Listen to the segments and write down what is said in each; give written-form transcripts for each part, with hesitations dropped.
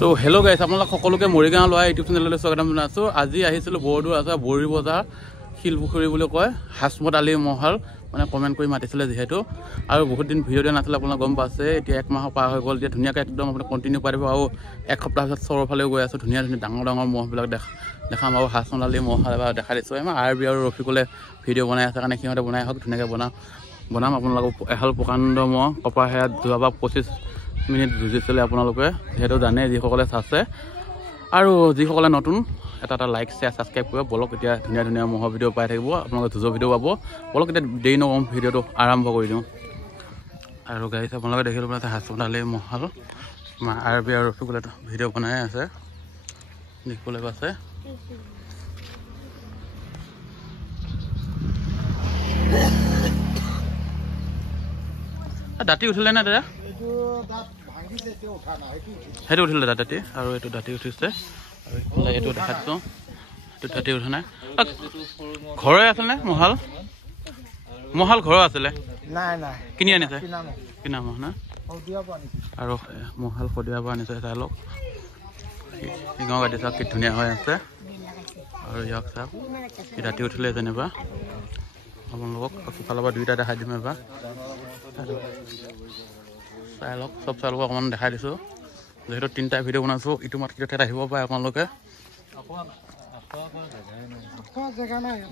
তো হেল্ল' গাইছ আপোনালোক সকলোকে মৰিগাঁও লোৱা ইউটিউব চেনেললৈ স্বাগতম জনাইছোঁ। আজি আহিছিলোঁ বৰদুৰ আছে বৰী বজাৰ শিলপুখুৰী বুলি কয় হাসমত আলী মহল মানে কমেণ্ট কৰি মাতিছিলে যিহেতু আৰু বহুত দিন ভিডিঅ' দিয়া নাছিলে আপোনালোক গম পাইছে। এতিয়া 1 মাহ পাৰ হৈ গ'ল, এতিয়া ধুনীয়াকৈ একদম আপুনি কণ্টিনিউ পাৰিব আৰু এসপ্তাহ পিছত চৰৰ ফালেও গৈ আছোঁ। ধুনীয়া ধুনীয়া ডাঙৰ ডাঙৰ মহবিলাক দেখাম আৰু হাসমত আলী মহল এবাৰ দেখাই দিছোঁ। আমাৰ আৰবি আৰু ৰফিকুলে ভিডিঅ' বনাই আছে কাৰণে সিহঁতে বনাই হওক ধুনীয়াকৈ বনাম আপোনালোকক এহাল প্ৰকাণ্ড মহ কপাৰ সেয়া যোৱাবাৰ 25 মিনিট যুঁজিছিলে আপোনালোকে যিহেতু জানে যিসকলে চাইছে আৰু যিসকলে নতুন এটা লাইক শ্বেয়াৰ ছাবস্ক্ৰাইব কৰিব বলক। এতিয়া ধুনীয়া ধুনীয়া মহৰ ভিডিঅ' পাই থাকিব আপোনালোকে যুঁজৰ ভিডিঅ' পাব বলক। এতিয়া দেৰি নকৰোঁ ভিডিঅ'টো আৰম্ভ কৰি দিওঁ। আৰু গাড়ী আপোনালোকে দেখিলোঁ মানে হাসমত আলী মহল আৰবি আৰু ৰফিকুলে ভিডিঅ' বনাই আছে দেখিবলৈ পাইছে। দাঁতি উঠিলে নে দাদা? সেইটো উঠিলে দাঁতি আৰু এইটো দাঁতি উঠিছে আৰু এইটো দেখা দিছোঁ এইটো দাঁতি উঠা নাই। ঘৰৰে আছিলে নে মহাল ঘৰৰ আছিলে? কিনি আনিছে কিনা মহ না আৰু মহাল শদিয়াৰ পৰা আনিছে। চাই লওক শিঙৰ গাড়ী চাওক কি ধুনীয়া হৈ আছে আৰু ইয়াক চাওক কি ৰাতি উঠিলে যেনিবা আপোনালোকক সিফালৰ পৰা দুইটা দেখাই দিম এবাৰ চাই লওক চব চাই লওক অকণমান দেখাই দিছোঁ যিহেতু 3টা ভিডিঅ' বনাইছোঁ ইটো মাৰ্কেটত আহিব পাৰে আপোনালোকে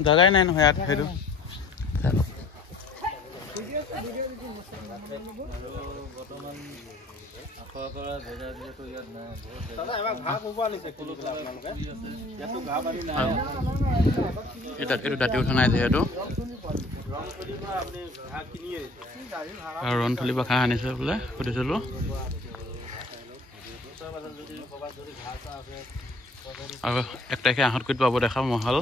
জেগাই নাই নহয় ইয়াত সেইটো চাই লওক। এইটো দাঁতি উঠা নাই যিহেতু আৰু ৰণথলী বা ঘাঁহ আনিছে বোলে সুধিছিলোঁ। আৰু 1 তাৰিখে আহঁতকুৰিত পাব দেখা মহাল।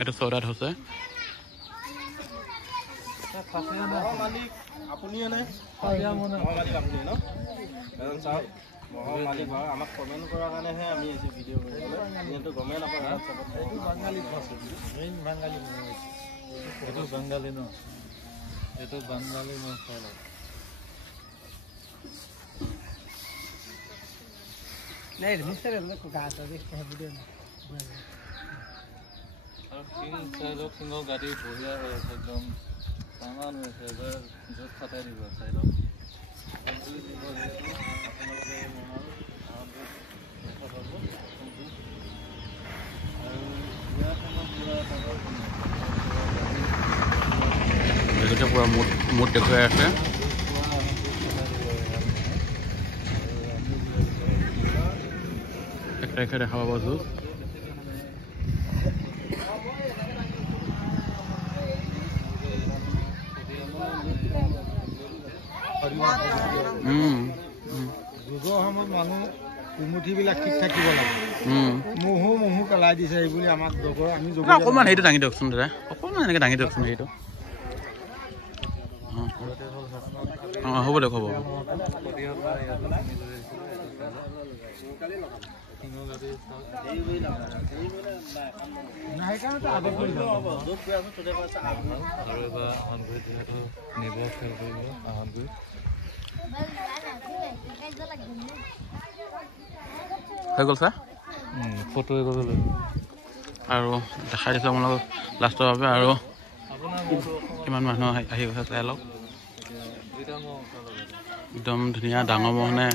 এইটো 6 দাঁত হৈছে। আমাক কমেণ্ট কৰাৰ কাৰণেহে আমি এইটো ভিডিঅ' কৰিবলৈ গমেই নাপাওঁ। এইটো বাঙালী ন এইটো বাঙালী মছলা नहीं मिस्टर है को कहा था देख है वीडियो में और सिंह गाड़ी बढ़िया है एकदम सामान है जो खाता नहीं बस है लोग पूरा मुड देखुৱাই আছে। দেখা পাব যুঁজ যুগৰ সময়ত মানুহ কুমুঠিবিলাক ঠিক থাকিব লাগে। মহু পেলাই দিছে এইবুলি আমাক আমি অকণমান সেইটো দাঙি দিয়কচোন দাদা অকণমান এনেকৈ দাঙি দিয়কচোন সেইটো হ'ব দিয়ক হ'ব। হৈ গ'ল ছাৰ ফটো আৰু দেখাই দিছোঁ আপোনালোকক লাষ্টৰ বাবে আৰু কিমান মানুহ আহি গৈছে চাই লওক একদম ধুনীয়া ডাঙৰ মহ নে